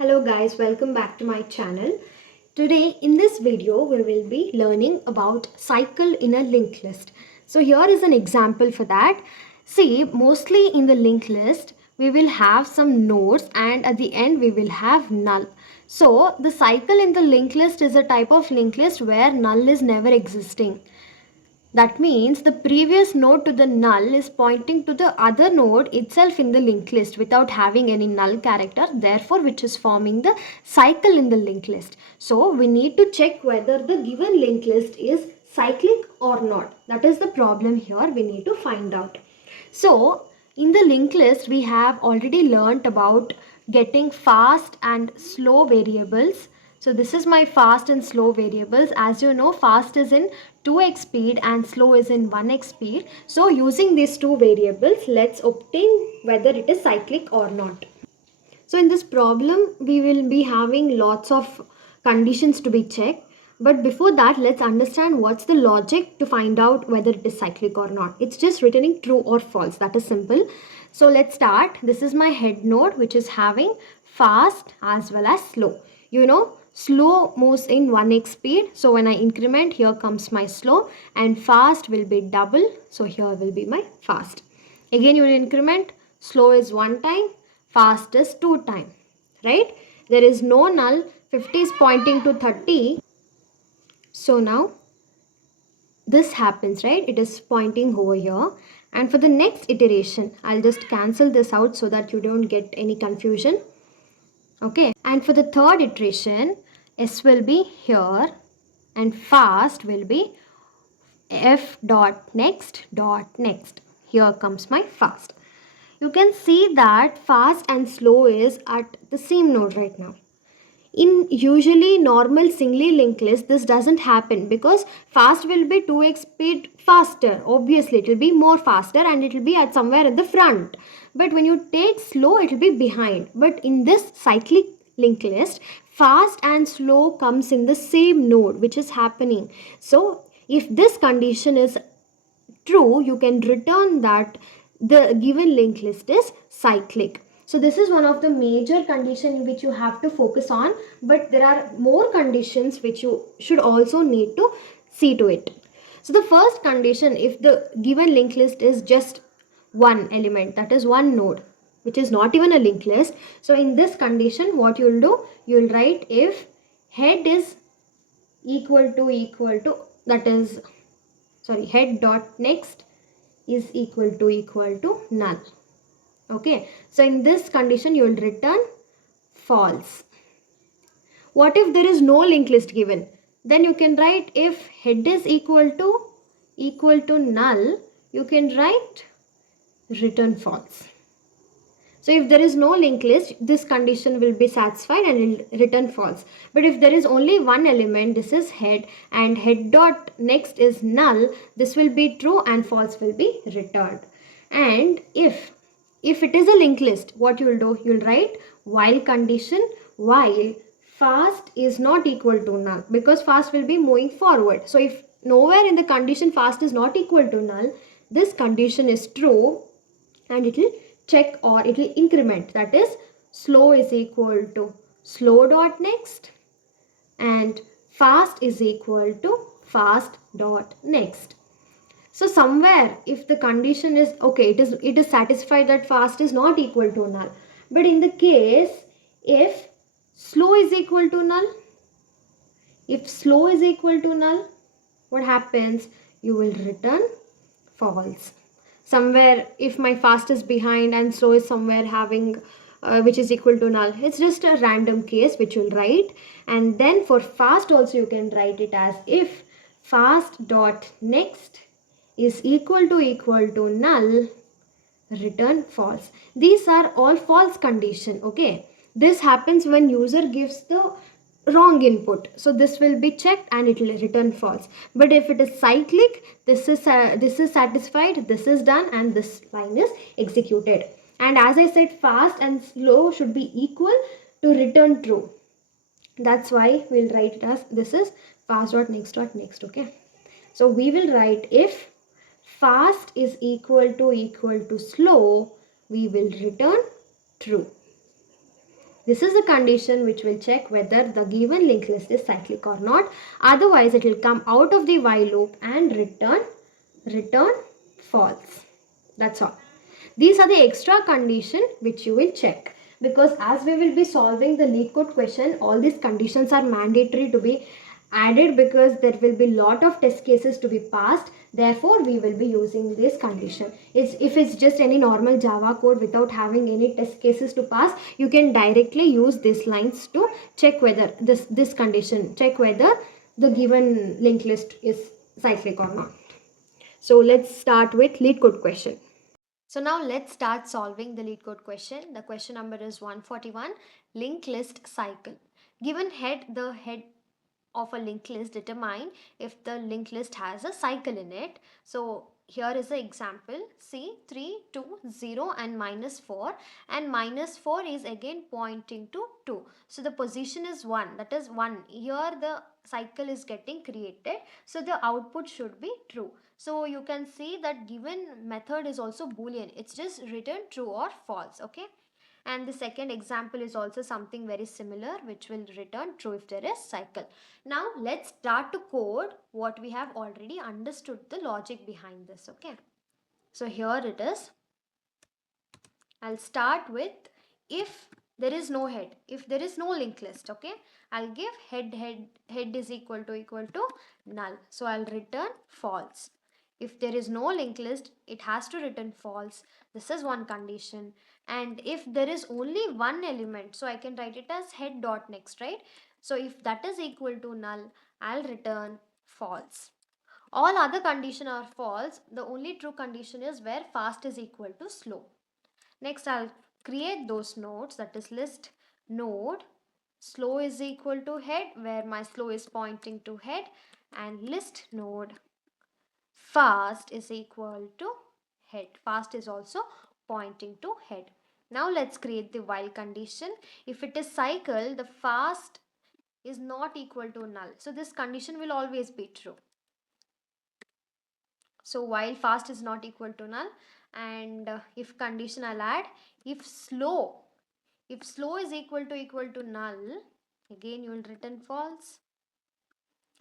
Hello guys, welcome back to my channel. Today in this video we will be learning about cycle in a linked list. So here is an example for that. See, mostly in the linked list we will have some nodes and at the end we will have null. So the cycle in the linked list is a type of linked list where null is never existing. That means the previous node to the null is pointing to the other node itself in the linked list without having any null character, therefore which is forming the cycle in the linked list. So we need to check whether the given linked list is cyclic or not. That is the problem here we need to find out. So in the linked list we have already learnt about getting fast and slow variables. So this is my fast and slow variables. As you know, fast is in 2x speed and slow is in 1x speed. So using these two variables, let's obtain whether it is cyclic or not. So in this problem, we will be having lots of conditions to be checked. But before that, let's understand what's the logic to find out whether it is cyclic or not. It's just returning true or false. That is simple. So let's start. This is my head node which is having fast as well as slow. You know, slow moves in 1x speed. So when I increment, here comes my slow, and fast will be double. So here will be my fast. Again, you will increment. Slow is 1 time. Fast is 2 time. Right? There is no null. 50 is pointing to 30. So now this happens, right? It is pointing over here. And for the next iteration, I'll just cancel this out so that you don't get any confusion. Okay. And for the third iteration, S will be here and fast will be F dot next dot next. Here comes my fast. You can see that fast and slow is at the same node right now. In usually normal singly linked list, this doesn't happen because fast will be 2x speed faster. Obviously, it will be more faster and it will be at somewhere at the front. But when you take slow, it will be behind. But in this cyclic linked list, fast and slow comes in the same node, which is happening. So if this condition is true, you can return that the given linked list is cyclic. So this is one of the major conditions which you have to focus on, but there are more conditions which you should also need to see to it. So the first condition, if the given linked list is just one element, that is one node, which is not even a linked list. So in this condition, what you will do, you will write if head is equal to, that is, sorry, head dot next is equal to null. Okay, so in this condition you will return false. What if there is no linked list given? Then you can write if head is equal to null, you can write return false. So if there is no linked list, this condition will be satisfied and it will return false. But if there is only one element, this is head, and head dot next is null, this will be true and false will be returned. And if it is a linked list, what you will do, you will write while condition, while fast is not equal to null, because fast will be moving forward. So if nowhere in the condition fast is not equal to null, this condition is true and it will check or it will increment, that is slow is equal to slow dot next and fast is equal to fast dot next. So somewhere if the condition is okay, it is satisfied that fast is not equal to null. But in the case if slow is equal to null, what happens? You will return false. Somewhere if my fast is behind and slow is somewhere having which is equal to null, it's just a random case which you'll write. And then for fast also you can write it as if fast dot next is equal to null, return false. These are all false condition. Okay, this happens when user gives the wrong input, so this will be checked and it will return false. But if it is cyclic, this is satisfied, this is done, and this line is executed. And as I said, fast and slow should be equal to return true. That's why we'll write it as this is fast dot next dot next. Okay, so we will write if fast is equal to slow, we will return true. This is a condition which will check whether the given linked list is cyclic or not. Otherwise, it will come out of the while loop and return false. That's all. These are the extra condition which you will check, because as we will be solving the leak code question, all these conditions are mandatory to be added, because there will be lot of test cases to be passed. Therefore we will be using this condition. If it's just any normal Java code without having any test cases to pass, you can directly use these lines to check whether this condition, check whether the given linked list is cyclic or not. So let's start with lead code question. So now let's start solving the lead code question. The question number is 141, linked list cycle. Given head, the head of a linked list determine if the linked list has a cycle in it. So here is the example. See, 3, 2, 0 and -4, and -4 is again pointing to 2. So the position is 1, that is 1. Here the cycle is getting created. So the output should be true. So you can see that given method is also boolean. It's just written true or false. Okay. And the second example is also something very similar, which will return true if there is cycle. Now let's start to code what we have already understood the logic behind this. Okay. So here it is. I'll start with if there is no head, if there is no linked list. Okay. I'll give head is equal to null. So I'll return false. If there is no linked list, it has to return false. This is one condition. And if there is only one element, so I can write it as head dot next, right? So if that is equal to null, I'll return false. All other condition are false. The only true condition is where fast is equal to slow. Next, I'll create those nodes, that is list node slow is equal to head, where my slow is pointing to head, and list node fast is equal to head. Fast is also pointing to head. Now let's create the while condition. If it is cycle, the fast is not equal to null. So this condition will always be true. So while fast is not equal to null, and if condition I'll add, if slow is equal to null, again you will return false.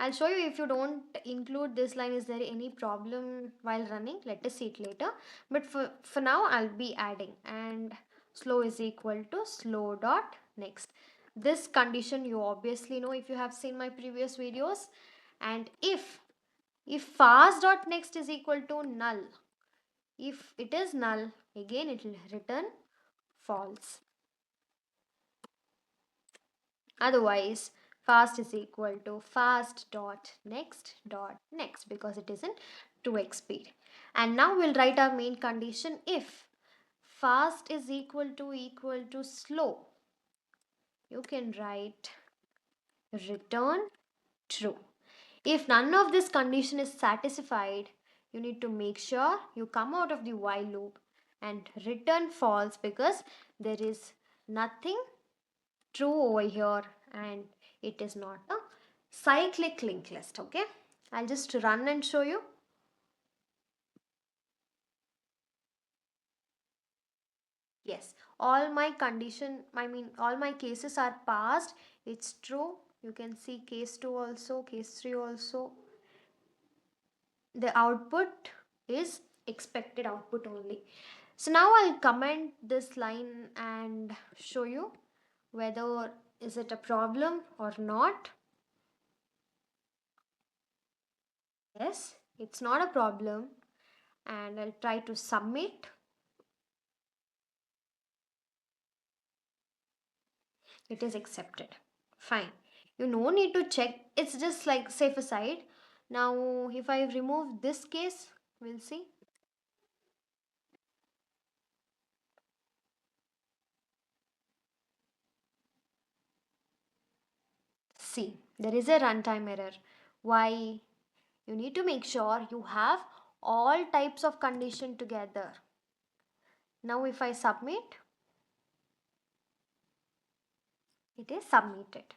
I'll show you if you don't include this line, is there any problem while running? Let us see it later. But for now, I'll be adding, and slow is equal to slow dot next. This condition you obviously know if you have seen my previous videos. And if fast dot next is equal to null, if it is null, again it will return false. Otherwise, fast is equal to fast dot next because it is in 2x speed. And now we'll write our main condition. If fast is equal to slow, you can write return true. If none of this condition is satisfied, you need to make sure you come out of the while loop and return false, because there is nothing true over here and it is not a cyclic linked list. Okay, I'll just run and show you. Yes, all my all my cases are passed. It's true. You can see case 2 also, case 3 also. The output is expected output only. So now I'll comment this line and show you whether is it a problem or not. Yes, it's not a problem, and I'll try to submit. It is accepted. Fine. You no need to check. It's just like safe aside. Now if I remove this case, we'll see. See, there is a runtime error. Why? You need to make sure you have all types of condition together. Now if I submit, it is submitted.